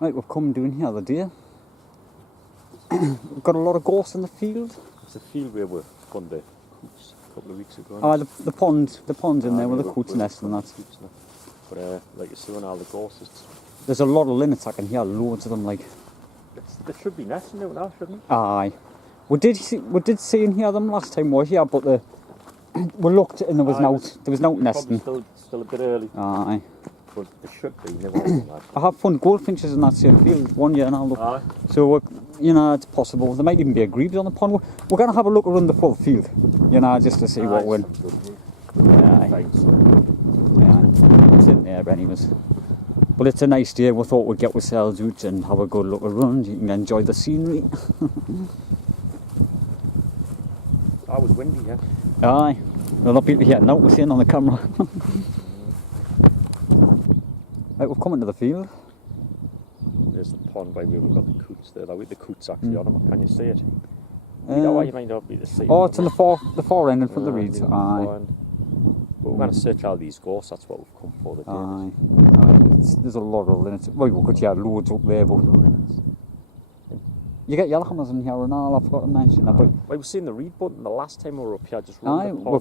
Right, we've come down here the other day. We've got a lot of gorse in the field. It's a field where we found the coots a couple of weeks ago. Oh, the pond's in there with the coots nest and that. But like you see on all the gorses, There's a lot of linnets, I can hear loads of them, like. There should be nesting out now, shouldn't it? Aye. We did see and hear them last time we were here, but we looked and there was no nesting. Still a bit early. Aye. But there should be, never I have found goldfinches in that same field one year now. Aye. So it's possible. There might even be a grebes on the pond. We're going to have a look around the full field, just to see what we're. Aye. It's in there anyways. But it's a nice day. We thought we'd get ourselves out and have a good look around. You can enjoy the scenery. I was windy, yeah. Aye. A lot of people here now we're seeing on the camera. Right, we've come into the field. There's the pond by where we've got the coots there. The coots actually on them. Can you see it? You know what you might not be to see. Oh, it's in the far end in front of the reeds. Aye. But we're going to search all these gorse. That's what we've come for today. Aye. There's a lot of linnets. Well, we could hear loads up there, but you get yellowhammers in here and all. I forgot to mention that. But we've seen the reed button the last time we were up here. Just aye, we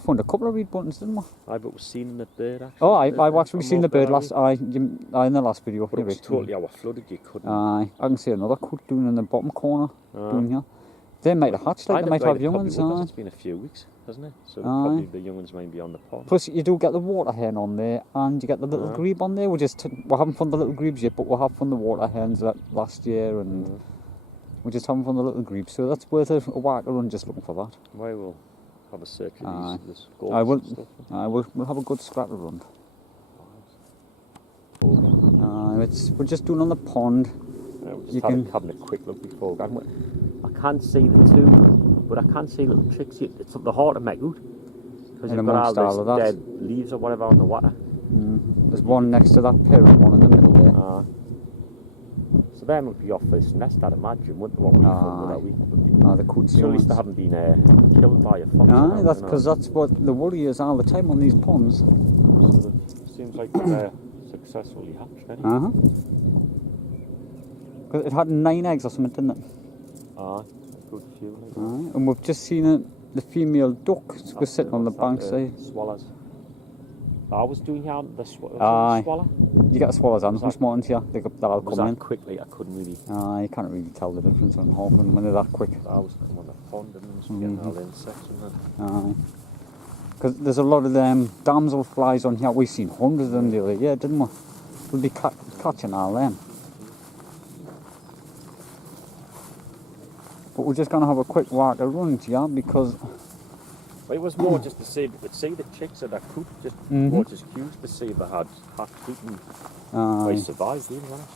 found a couple of reed buttons, didn't we? Aye, but we've seen the bird actually. Oh, I've actually seen the bird last. In the last video. But it was totally flooded. You couldn't. Aye, I can see another coot down in the bottom corner down here. They might have hatched, like they might have young ones. It's been a few weeks, hasn't it? So probably the young ones might be on the pond. Plus, you do get the water hen on there, and you get the little grebe on there. We haven't found the little grebes yet, but we have found the water hens last year, and we just haven't found the little grebes. So that's worth a whack around just looking for that. Why we'll have a search of this gorse and stuff. We'll have a good scrap around. We're just doing on the pond. You can having a quick look before. I can't see the two, but I can see little chicks. It's the hard to make out because you've got all this dead leaves or whatever on the water. There's one next to that pair and one in the middle there. So them would be off this nest, I'd imagine, wouldn't they? What we found that week. The coots. So at least they haven't been killed by a fox. That's because that's what the worry is all the time on these ponds. So it seems like they're successfully hatched, anyway. Because it had 9 eggs or something, didn't it? A good few. And we've just seen the female duck was sitting on the bankside. Swallows. I was doing here the swallow. You get the swallows on this morning here. They'll come in quickly. I couldn't really. You can't really tell the difference on Hawkland when they're that quick. I was coming on the pond and just getting all the insects and that. Because there's a lot of them damsel flies on here. We've seen hundreds of them the other year, didn't we? We'll be catching all them. But we're just going to have a quick walk around here because... Well, it was more just to see, we could see the chicks of that coop, just more just curious to see if they had hatched and they survived, really, wasn't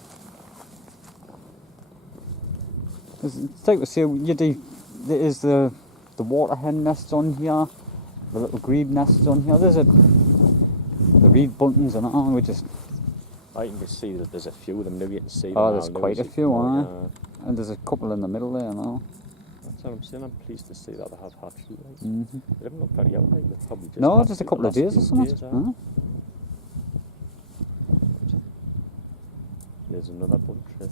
it? It's like we say, there is the water hen nests on here, the little grebe nests on here, there's the reed buntings and all, we just... I can just see that there's a few of them, maybe you can see them. Oh, there's quite a few, and there's a couple in the middle there now. That's what I'm saying. I'm pleased to see that they have hatched. They haven't looked very out, they've probably just a couple of days or something. There's another bunch here.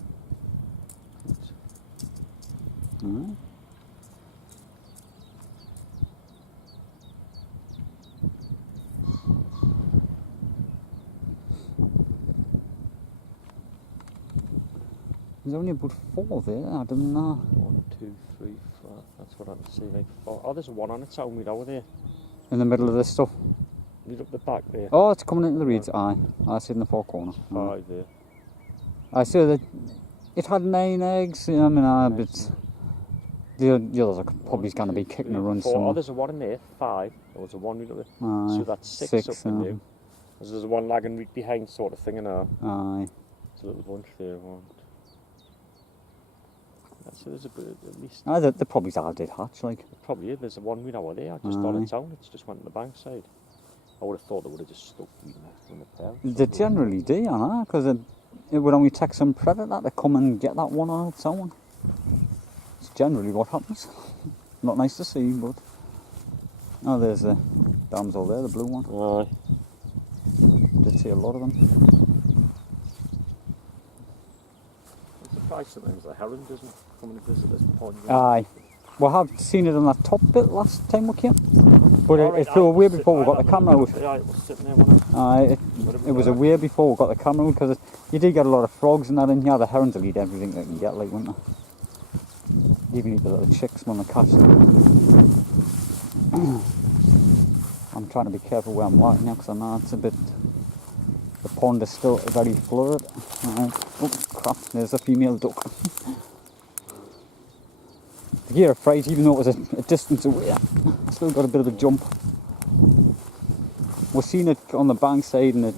There's only about 4 there, I don't know. 1, 2, 3, 4. That's what I'm seeing, like 4. Oh, there's one on its own right over there. In the middle of this stuff? Right up the back there. Oh, it's coming into the reeds, aye. I see it in the far corner. 5 there. I see that it had 9 eggs, but the others are probably going to be kicking around 4. somewhere. Oh, there's a one in there, 5. There was a one right up there. So that's 6 up in there. There's one lagging right behind sort of thing, Aye. There's a little bunch there, So there's a bit, at least... they probably all did hatch, like. Probably, there's a one right over there, just on its own, it's just went on the bank side. I would have thought they would have just stuck in the pair. They generally do, because it would only take some predator to come and get that one on its own. It's generally what happens. Not nice to see, but... Oh, there's the damsel there, the blue one. Did see a lot of them. surprised sometimes the heron doesn't come and visit this pond. Aye. Well, I've seen it on that top bit last time we came. But Alright, it flew away I before we got the camera out. Yeah, it was sitting there, wasn't it? Aye, it was away before we got the camera out because you did get a lot of frogs and that in here. The herons will eat everything they can get, like, won't they? Even eat the little chicks when they catch them. I'm trying to be careful where I'm lighting now because I know it's a bit. The pond is still very flooded. Oh crap! There's a female duck. To get afraid, even though it was a distance away, I still got a bit of a jump. We've seen it on the bank side and it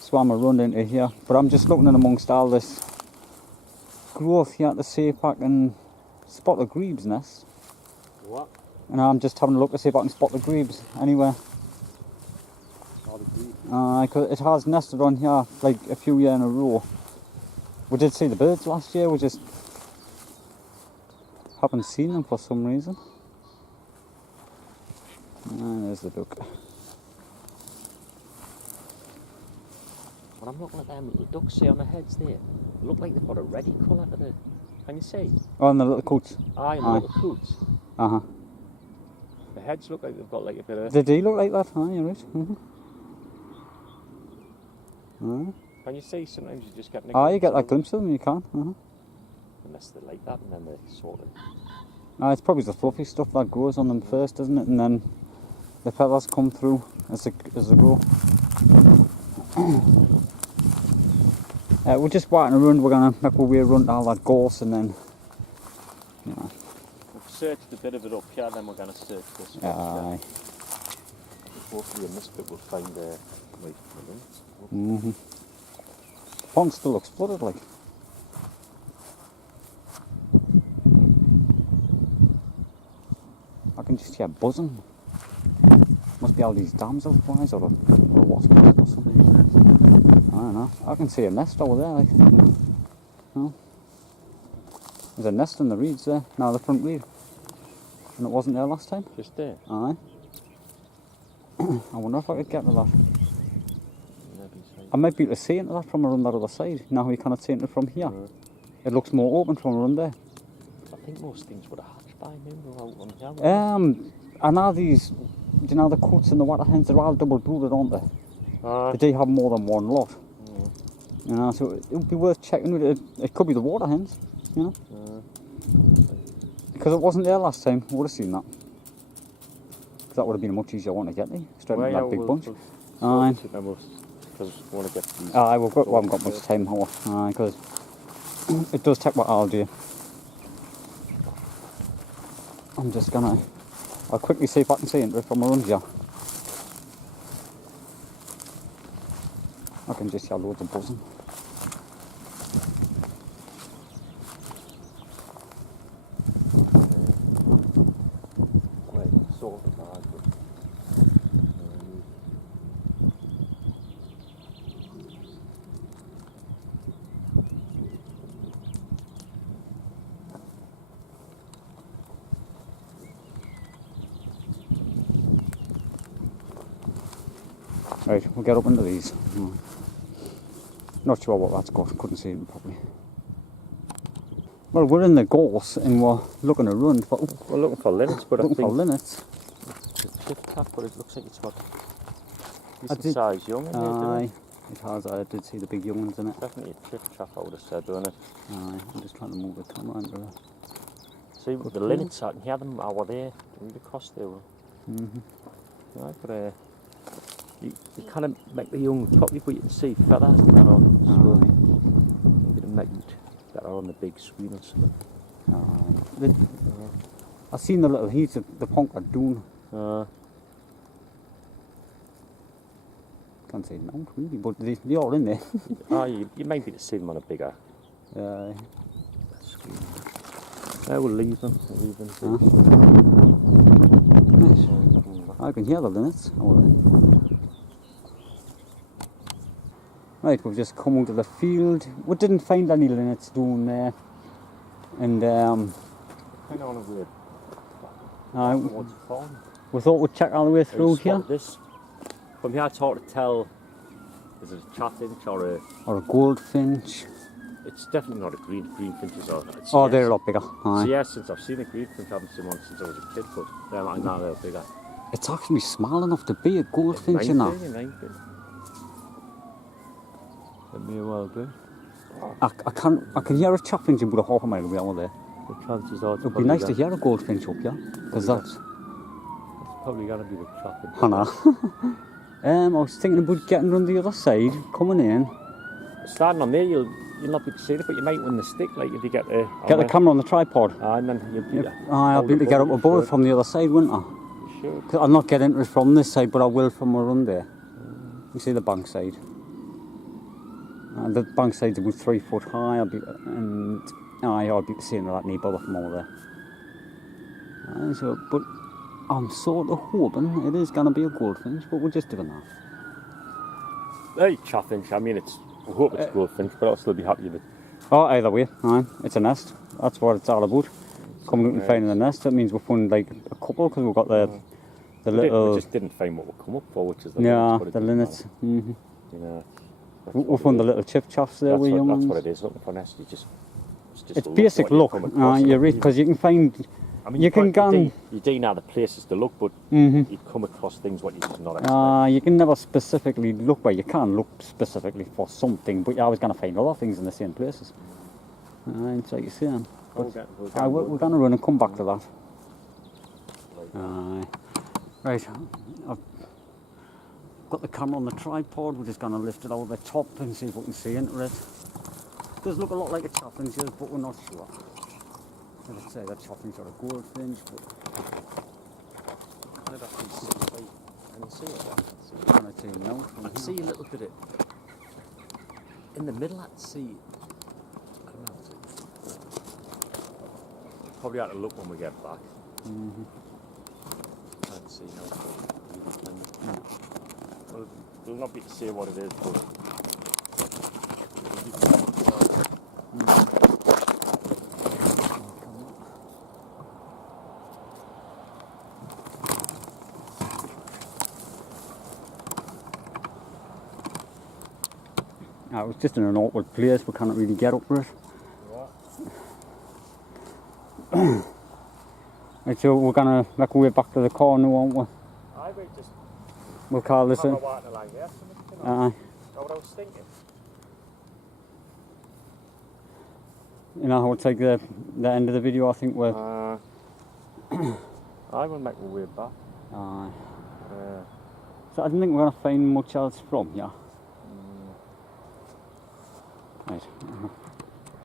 swam around into here, but I'm just looking in amongst all this growth here to see if I can spot the grebe's nest. What? And I'm just having a look to see if I can spot the grebes anywhere. Oh, the grebe. Because it has nested on here like a few years in a row. We did see the birds last year, we just haven't seen them for some reason. And there's the duck. When I'm looking at them little ducks see on their heads there, they look like they've got a reddy colour to the. Can you see? Oh, and the little coats. Aye, and the little coots. Uh-huh. The heads look like they've got like a bit of. They do look like that, huh? You're right. Can you see? Sometimes you just get. You get that glimpse of them, you can. Unless they like that, and then they sort of. It's probably the fluffy stuff that grows on them first, isn't it? And then the feathers come through as they grow. We're just walking around. We're gonna make our way around all that gorse, and then, you know. We've searched a bit of it up here, then we're gonna search this. Aye. Hopefully in this bit we'll find like links. The pond still looks flooded, like. I can just hear buzzing. Must be all these damselflies or wasps or something. I don't know. I can see a nest over there, like. No. There's a nest in the reeds there. No, the front reed. And it wasn't there last time? Just there? Aye. I wonder if I could get to that. I might be able to see into that from around that other side. Now you cannot see into it from here. It looks more open from around there. I think most things would have hatched by now. I know these, do you know the coats and the water hens, they're all double brooded, aren't they? They do have more than one lot. You know, so it would be worth checking with it. It could be the water hens, you know. Because it wasn't there last time, I would have seen that. That would have been a much easier one to get, straight into that big bunch. Aye. Because we want to get these. We haven't got much time, because it does take what I'll do. I'm just gonna. I'll quickly see if I can see into it from around here. I can just hear loads of buzzing. Right, we'll get up into these. Not sure what that's got, couldn't see them properly. Well, we're in the gorse and we're looking around for. We're looking for linnets, but looking for linnets. It's a chip trap, but it looks like it's got decent size young in Aye, it has. I did see the big young ones in it. Definitely a chip trap, I would have said, wasn't it? Aye, I'm just trying to move the camera into it. See, with the linnets, I can hear them over there, right across there. Right, but you kind of make the young properly, but you can see feathers and that on. So maybe the maggot that are on the big screen or something. I've seen the little heaths of the ponker doon. Can't say no, really, but they're all in there. You might be able to see them on a bigger screen. We'll leave them. I can hear the linnets. Right, we've just come out of the field. We didn't find any linnets down there. And we thought we'd check all the way through here. From here it's hard to tell, is it a chaffinch or a goldfinch? it's definitely not a greenfinches or. Oh, they're a lot bigger. It's Aye. years since I've seen a greenfinch. I haven't seen one since I was a kid, but now they're bigger. It's actually small enough to be a goldfinch, you know. 9 feet. It may well be. I can hear a chaffinch about a half a mile away out there. The chances are It'd be nice to hear a goldfinch up here, because that's probably going to be the chopping. I know. I was thinking about getting on the other side, coming in. Standing on there, you'll not be able to see it, but you might win the stick, like if you get the Camera on the tripod. and then you'll be. I'll be able to get up above it from the other side, wouldn't I? Sure. I'll not get into it from this side, but I will from around there. You see the bank side. The bank side's about 3 foot high, I'll be seeing that knee bother from over there. But I'm sort of hoping it is going to be a goldfinch, but we're just doing that. Hey, chaffinch. I mean, we hope it's goldfinch, but I'll still be happy with it. Oh, either way, aye, it's a nest. That's what it's all about. Coming out and finding the nest. That means we've found like a couple, because we've got the little. We just didn't find what we come up for, which is the the linnets. You know, we found the little chip chaffs there with young ones. That's what it is. Looking for a nest, it's basic look. You're right, because you can find. I mean, you can go. You do know the places to look, but you come across things what you just not expect. You can never specifically look where you can look specifically for something, but you're always going to find other things in the same places. It's like you're saying. We're going to run and come back to that. Right, I've got the camera on the tripod. We're just going to lift it over the top and see if we can see into it. It does look a lot like a chaffinch, but we're not sure. I'd say that chaffinch or a goldfinch, but I can see it. I can see a little bit of in the middle. I'd see. I don't know. Probably have to look when we get back. Can't see now. Well, we'll not be able to say what it is, but. It was just in an awkward place, we can't really get up for it. Right, so we're gonna make our way back to the car now, won't we? We'll call this in. What I was thinking. You know how it's like the end of the video, I think we're... I will make my way back. So I don't think we're going to find much else from here. Right.